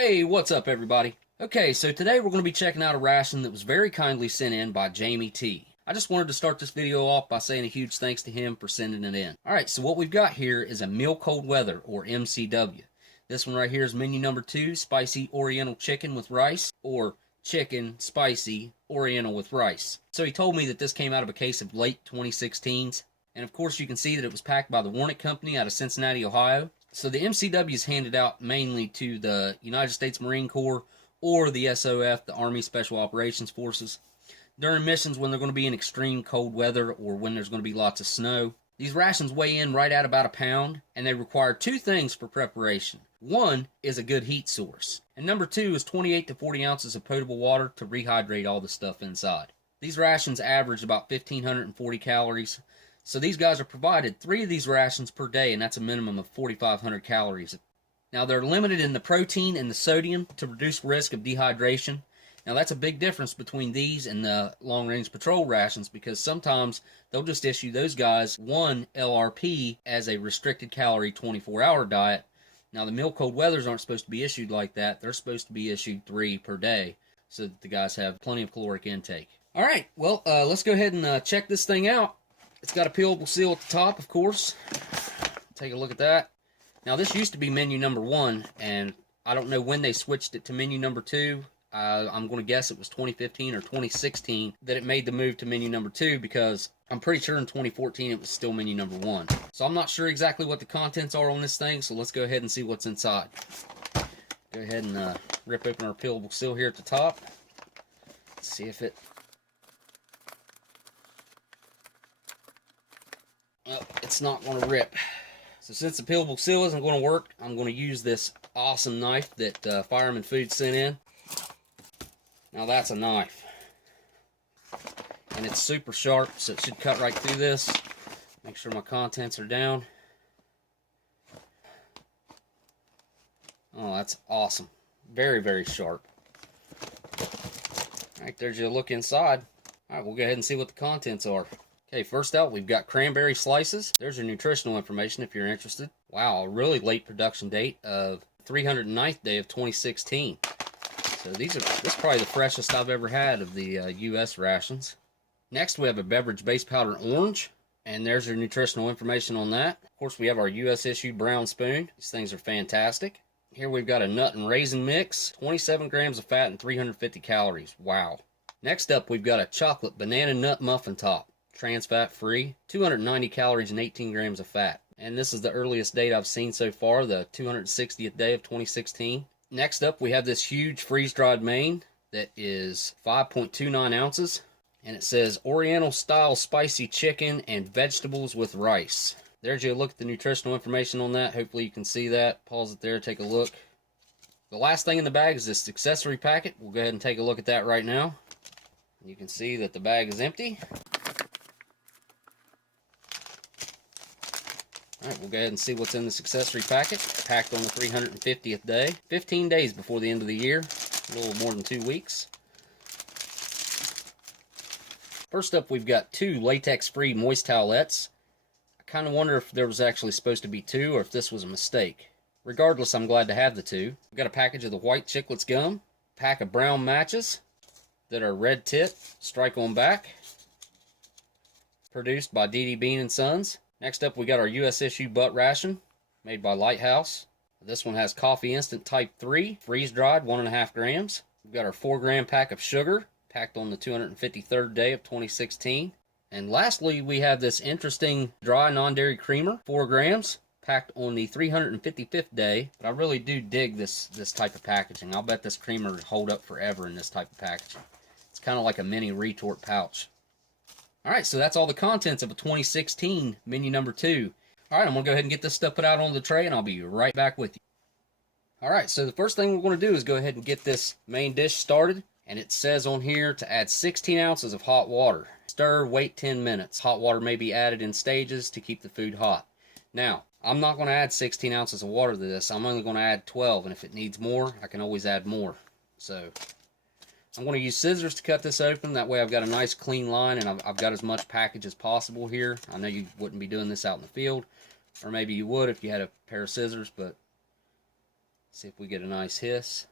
Hey, what's up everybody? Okay, so today we're going to be checking out a ration that was very kindly sent in by Jamie T. I just wanted to start this video off by saying a huge thanks to him for sending it in. Alright, so what we've got here is a meal cold weather, or MCW. This one right here is menu number 2, spicy Oriental chicken with rice, or chicken spicy Oriental with rice. So he told me that this came out of a case of late 2016s, and of course you can see that it was packed by the Warnick Company out of Cincinnati, Ohio. So the MCW is handed out mainly to the United States Marine Corps or the SOF, the Army Special Operations Forces, during missions when they're going to be in extreme cold weather or when there's going to be lots of snow. These rations weigh in right at about a pound, and they require two things for preparation. One is a good heat source, and number two is 28 to 40 ounces of potable water to rehydrate all the stuff inside. These rations average about 1,540 calories. So these guys are provided 3 of these rations per day, and that's a minimum of 4,500 calories. Now they're limited in the protein and the sodium to reduce risk of dehydration. Now that's a big difference between these and the long-range patrol rations, because sometimes they'll just issue those guys 1 LRP as a restricted calorie 24-hour diet. Now the meal cold weathers aren't supposed to be issued like that. They're supposed to be issued 3 per day so that the guys have plenty of caloric intake. Alright, well, let's go ahead and check this thing out. It's got a peelable seal at the top, of course. Take a look at that. Now, this used to be menu number 1, and I don't know when they switched it to menu number 2. I'm going to guess it was 2015 or 2016 that it made the move to menu number 2, because I'm pretty sure in 2014 it was still menu number 1. So I'm not sure exactly what the contents are on this thing, so let's go ahead and see what's inside. Go ahead and rip open our peelable seal here at the top. Let's see if it... Well, it's not going to rip. So since the peelable seal isn't going to work, I'm going to use this awesome knife that Fireman Food sent in. Now that's a knife. And it's super sharp, so it should cut right through this. Make sure my contents are down. Oh, that's awesome. Very, very sharp. Alright, there's your look inside. Alright, we'll go ahead and see what the contents are. Okay, first out, we've got cranberry slices. There's your nutritional information if you're interested. Wow, a really late production date of 309th day of 2016. So this is probably the freshest I've ever had of the U.S. rations. Next, we have a beverage base powder orange, and there's your nutritional information on that. Of course, we have our U.S. issued brown spoon. These things are fantastic. Here we've got a nut and raisin mix, 27 grams of fat and 350 calories. Wow. Next up, we've got a chocolate banana nut muffin top. Trans fat free, 290 calories and 18 grams of fat. And this is the earliest date I've seen so far, the 260th day of 2016. Next up, we have this huge freeze-dried main that is 5.29 ounces. And it says Oriental style spicy chicken and vegetables with rice. There's your look at the nutritional information on that. Hopefully you can see that. Pause it there, take a look. The last thing in the bag is this accessory packet. We'll go ahead and take a look at that right now. You can see that the bag is empty. Alright, we'll go ahead and see what's in this accessory packet. Packed on the 350th day. 15 days before the end of the year. A little more than 2 weeks. First up, we've got 2 latex-free moist towelettes. I kind of wonder if there was actually supposed to be 2 or if this was a mistake. Regardless, I'm glad to have the 2. We've got a package of the white chiclets gum. A pack of brown matches that are red tip, strike on back. Produced by D.D. Bean & Sons. Next up, we got our U.S. issue butt ration, made by Lighthouse. This one has coffee instant type 3, freeze-dried, 1.5 grams. We've got our 4-gram pack of sugar, packed on the 253rd day of 2016. And lastly, we have this interesting dry non-dairy creamer, 4 grams, packed on the 355th day. But I really do dig this type of packaging. I'll bet this creamer will hold up forever in this type of packaging. It's kind of like a mini retort pouch. Alright, so that's all the contents of a 2016 menu number 2. Alright, I'm going to go ahead and get this stuff put out on the tray, and I'll be right back with you. Alright, so the first thing we're going to do is go ahead and get this main dish started. And it says on here to add 16 ounces of hot water. Stir, wait 10 minutes. Hot water may be added in stages to keep the food hot. Now, I'm not going to add 16 ounces of water to this. I'm only going to add 12, and if it needs more, I can always add more. So, I'm going to use scissors to cut this open. That way I've got a nice clean line, and I've got as much package as possible here. I know you wouldn't be doing this out in the field, or maybe you would if you had a pair of scissors, but See if we get a nice hiss.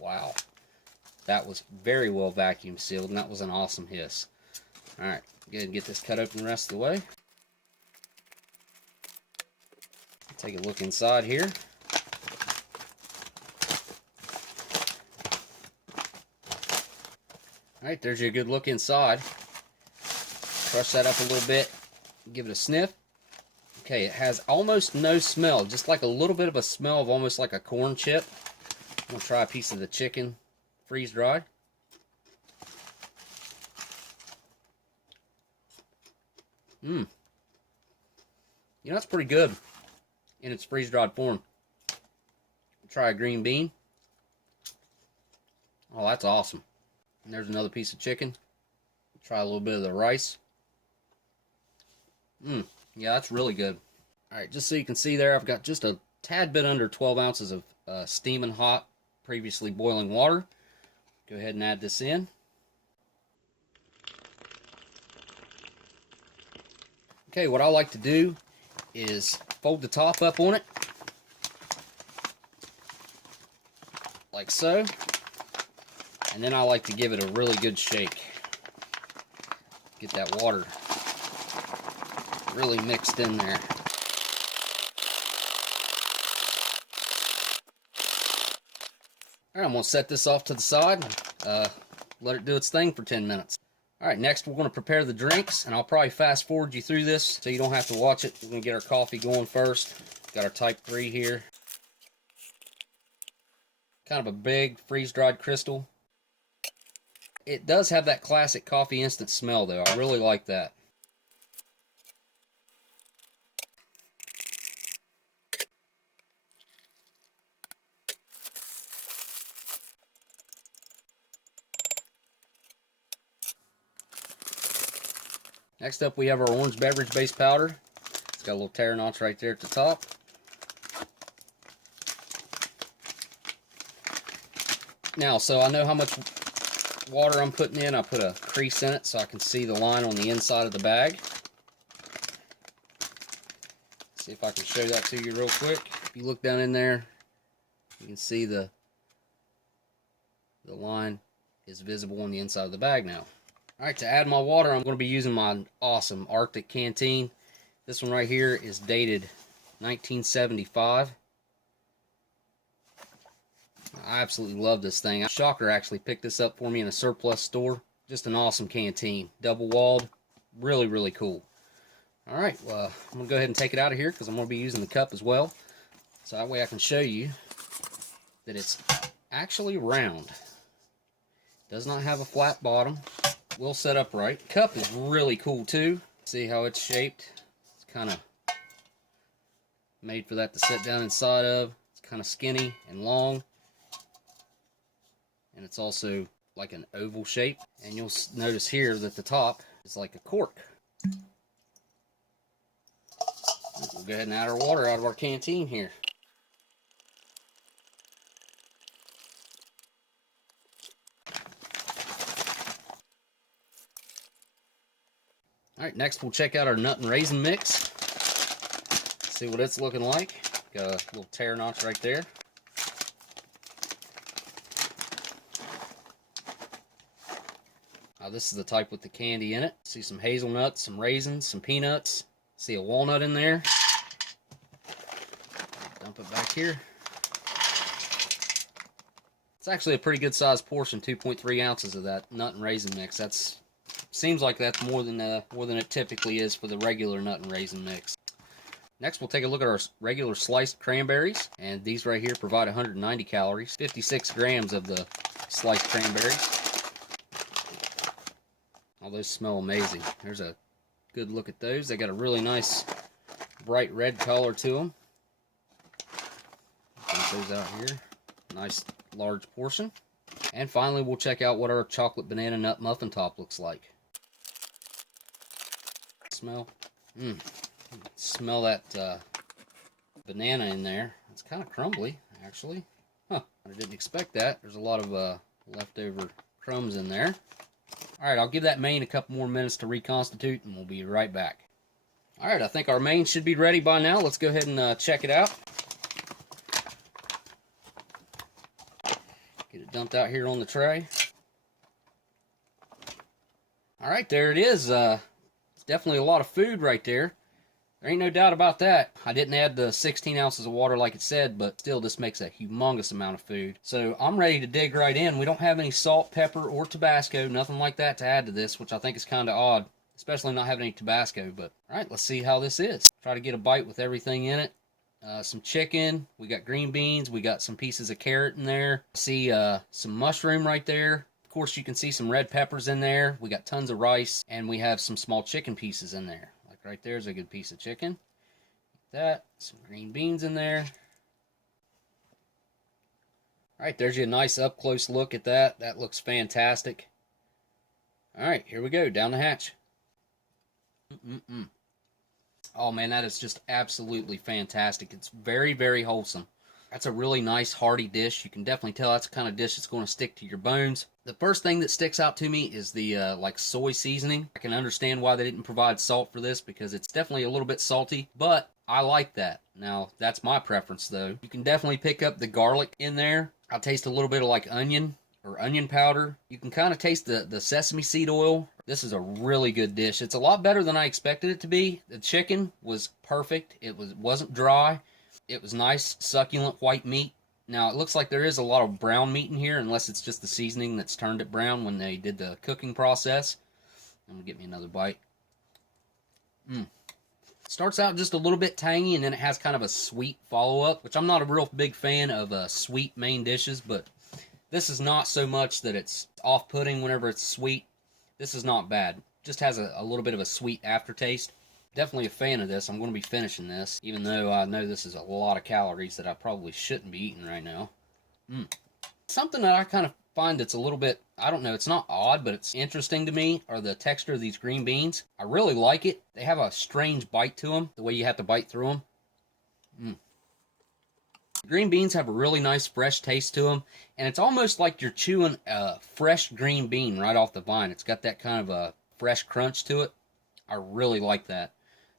Wow, that was very well vacuum sealed, and that was an awesome hiss. Alright, go ahead and get this cut open the rest of the way. Take a look inside here. Alright, there's your good look inside. Crush that up a little bit, give it a sniff. Okay, it has almost no smell, just like a little bit of a smell of almost like a corn chip. I'm going to try a piece of the chicken freeze-dried. You know, it's pretty good in its freeze-dried form. Try a green bean. Oh, that's awesome. And there's another piece of chicken. Try a little bit of the rice. Yeah, that's really good. Alright, just so you can see there, I've got just a tad bit under 12 ounces of steaming hot, previously boiling water. Go ahead and add this in. Okay, what I like to do is fold the top up on it, like so, and then I like to give it a really good shake. Get that water really mixed in there. Alright, I'm going to set this off to the side, let it do its thing for 10 minutes. Alright, next we're going to prepare the drinks, and I'll probably fast forward you through this so you don't have to watch it. We're going to get our coffee going first. Got our type 3 here. Kind of a big freeze-dried crystal. It does have that classic coffee instant smell though. I really like that. Next up we have our orange beverage base powder. It's got a little tear notch right there at the top. Now, so I know how much water I'm putting in. I put a crease in it so I can see the line on the inside of the bag. See if I can show that to you real quick. If you look down in there, you can see the line is visible on the inside of the bag now. Alright, to add my water, I'm going to be using my awesome Arctic canteen. This one right here is dated 1975. I absolutely love this thing. Shocker actually picked this up for me in a surplus store. Just an awesome canteen. Double walled. Really, really cool. Alright, well, I'm going to go ahead and take it out of here because I'm going to be using the cup as well. So that way I can show you that it's actually round. Does not have a flat bottom. Will set up right. Cup is really cool too. See how it's shaped? It's kind of made for that to sit down inside of. It's kind of skinny and long. And it's also like an oval shape. And you'll notice here that the top is like a cork. We'll go ahead and add our water out of our canteen here. Alright, next we'll check out our nut and raisin mix. See what it's looking like. Got a little tear notch right there. This is the type with the candy in it. See some hazelnuts, some raisins, some peanuts. See a walnut in there. Dump it back here. It's actually a pretty good sized portion, 2.3 ounces of that nut and raisin mix. That's seems like that's more than it typically is for the regular nut and raisin mix. Next, we'll take a look at our regular sliced cranberries, and these right here provide 190 calories, 56 grams of the sliced cranberries. Oh, those smell amazing. There's a good look at those. They got a really nice bright red color to them. Take those out here. Nice large portion. And finally, we'll check out what our chocolate banana nut muffin top looks like. Smell. Smell that banana in there. It's kind of crumbly, actually. Huh, I didn't expect that. There's a lot of leftover crumbs in there. Alright, I'll give that main a couple more minutes to reconstitute, and we'll be right back. Alright, I think our main should be ready by now. Let's go ahead and check it out. Get it dumped out here on the tray. Alright, there it is. It's definitely a lot of food right there. There ain't no doubt about that. I didn't add the 16 ounces of water like it said, but still this makes a humongous amount of food. So I'm ready to dig right in. We don't have any salt, pepper, or Tabasco, nothing like that to add to this, which I think is kind of odd, especially not having any Tabasco. But alright, let's see how this is. Try to get a bite with everything in it. Some chicken, we got green beans, we got some pieces of carrot in there. See some mushroom right there. Of course, you can see some red peppers in there. We got tons of rice, and we have some small chicken pieces in there. Like right there's a good piece of chicken. That, some green beans in there. Alright, there's you a nice up close look at that. That looks fantastic. Alright, here we go, down the hatch. Oh man, that is just absolutely fantastic. It's very, very wholesome. That's a really nice hearty dish. You can definitely tell that's the kind of dish that's going to stick to your bones. The first thing that sticks out to me is the like soy seasoning. I can understand why they didn't provide salt for this because it's definitely a little bit salty, but I like that. Now, that's my preference though. You can definitely pick up the garlic in there. I taste a little bit of like onion or onion powder. You can kind of taste the sesame seed oil. This is a really good dish. It's a lot better than I expected it to be. The chicken was perfect. It wasn't dry. It was nice, succulent white meat. Now, it looks like there is a lot of brown meat in here, unless it's just the seasoning that's turned it brown when they did the cooking process. I'm going to get me another bite. Starts out just a little bit tangy, and then it has kind of a sweet follow-up, which I'm not a real big fan of sweet main dishes, but this is not so much that it's off-putting whenever it's sweet. This is not bad. Just has a little bit of a sweet aftertaste. Definitely a fan of this. I'm going to be finishing this, even though I know this is a lot of calories that I probably shouldn't be eating right now. Something that I kind of find that's a little bit, I don't know, it's not odd, but it's interesting to me, are the texture of these green beans. I really like it. They have a strange bite to them, the way you have to bite through them. Green beans have a really nice fresh taste to them, and it's almost like you're chewing a fresh green bean right off the vine. It's got that kind of a fresh crunch to it. I really like that.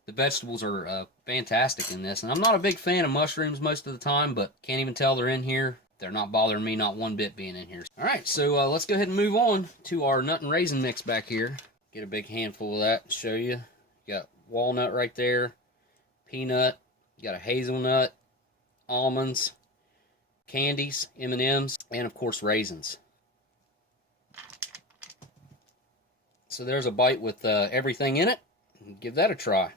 The vegetables are fantastic in this, and I'm not a big fan of mushrooms most of the time, but can't even tell they're in here. They're not bothering me, not one bit being in here. Alright, so let's go ahead and move on to our nut and raisin mix back here. Get a big handful of that and show you. You got walnut right there, peanut, you got a hazelnut, almonds, candies, M&Ms, and of course raisins. So there's a bite with everything in it. Give that a try.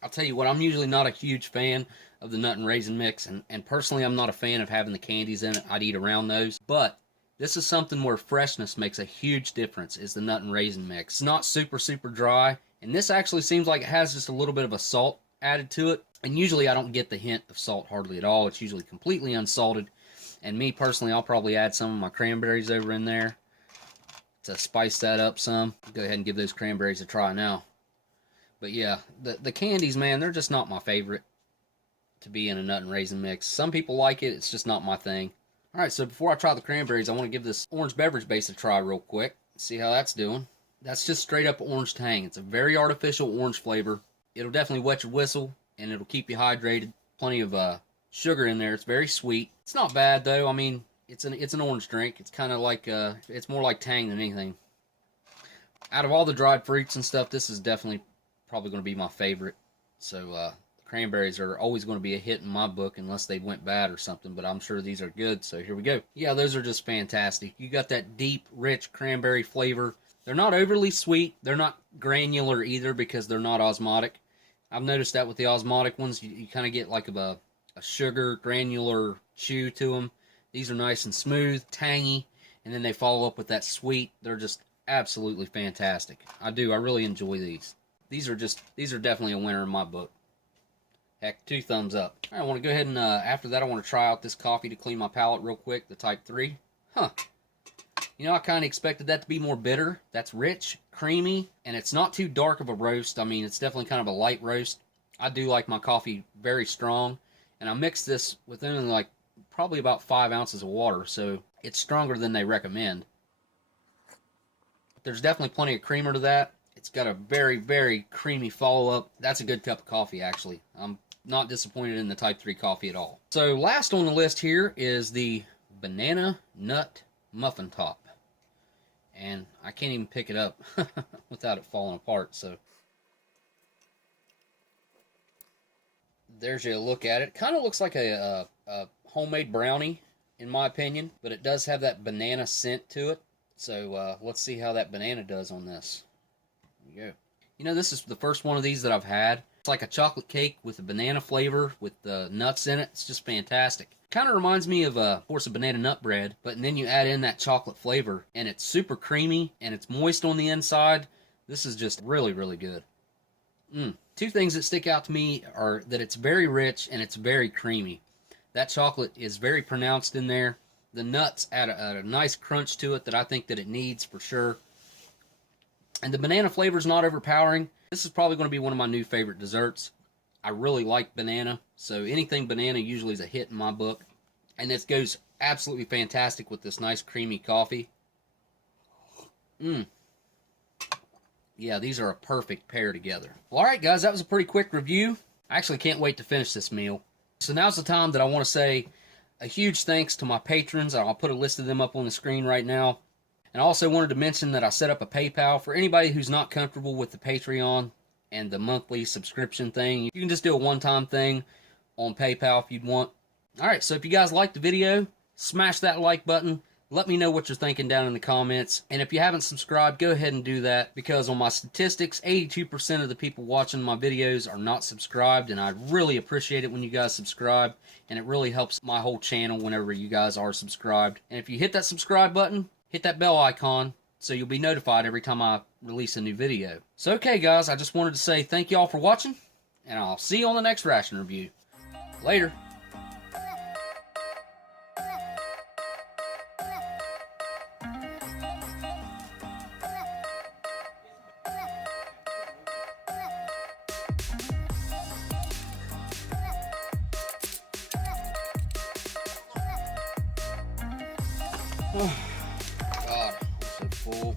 I'll tell you what, I'm usually not a huge fan of the nut and raisin mix, and personally I'm not a fan of having the candies in it. I'd eat around those, but this is something where freshness makes a huge difference, is the nut and raisin mix. It's not super dry, and this actually seems like it has just a little bit of a salt added to it, and usually I don't get the hint of salt hardly at all. It's usually completely unsalted, and me personally, I'll probably add some of my cranberries over in there to spice that up some. Go ahead and give those cranberries a try now. But yeah, the candies, man, they're just not my favorite to be in a nut and raisin mix. Some people like it, it's just not my thing. Alright, so before I try the cranberries, I want to give this orange beverage base a try real quick. See how that's doing. That's just straight up orange tang. It's a very artificial orange flavor. It'll definitely wet your whistle, and it'll keep you hydrated. Plenty of sugar in there. It's very sweet. It's not bad, though. I mean, it's an orange drink. It's kind of like, it's more like tang than anything. Out of all the dried fruits and stuff, this is definitely probably going to be my favorite. So, cranberries are always going to be a hit in my book unless they went bad or something, but I'm sure these are good, so here we go. Yeah, those are just fantastic. You got that deep, rich cranberry flavor. They're not overly sweet. They're not granular either because they're not osmotic. I've noticed that with the osmotic ones, you kind of get like a sugar, granular chew to them. These are nice and smooth, tangy, and then they follow up with that sweet. They're just absolutely fantastic. I really enjoy these. These are definitely a winner in my book. Heck, 2 thumbs up. All right, I want to go ahead and, after that, I want to try out this coffee to clean my palate real quick, the Type 3. Huh. You know, I kind of expected that to be more bitter. That's rich, creamy, and it's not too dark of a roast. I mean, it's definitely kind of a light roast. I do like my coffee very strong, And I mixed this with only like probably about 5 ounces of water, so it's stronger than they recommend. But there's definitely plenty of creamer to that. It's got a very, very creamy follow-up. That's a good cup of coffee, actually. I'm not disappointed in the Type 3 coffee at all. So last on the list here is the Banana Nut Muffin Top. And I can't even pick it up without it falling apart, so there's a look at it. Kind of looks like a homemade brownie, in my opinion, but it does have that banana scent to it. So let's see how that banana does on this. There you go. You know, this is the first one of these that I've had. It's like a chocolate cake with a banana flavor with the nuts in it. It's just fantastic. Kind of reminds me of course, a banana nut bread, but then you add in that chocolate flavor, and it's super creamy, and it's moist on the inside. This is just really, really good. Two things that stick out to me are that it's very rich and it's very creamy. That chocolate is very pronounced in there. The nuts add a nice crunch to it that I think that it needs for sure. And the banana flavor is not overpowering. This is probably going to be one of my new favorite desserts. I really like banana, so anything banana usually is a hit in my book. And this goes absolutely fantastic with this nice creamy coffee. Yeah, these are a perfect pair together. Well, alright guys, that was a pretty quick review. I actually can't wait to finish this meal. So now's the time that I want to say a huge thanks to my patrons. I'll put a list of them up on the screen right now. And I also wanted to mention that I set up a PayPal for anybody who's not comfortable with the Patreon and the monthly subscription thing. You can just do a one-time thing on PayPal if you'd want. Alright, so if you guys liked the video, smash that like button. Let me know what you're thinking down in the comments. And if you haven't subscribed, go ahead and do that, because on my statistics, 82% of the people watching my videos are not subscribed, and I really appreciate it when you guys subscribe, and it really helps my whole channel whenever you guys are subscribed. And if you hit that subscribe button, hit that bell icon so you'll be notified every time I release a new video. So okay guys, I just wanted to say thank you all for watching, and I'll see you on the next ration review. Later. Oh, God, I'm so full.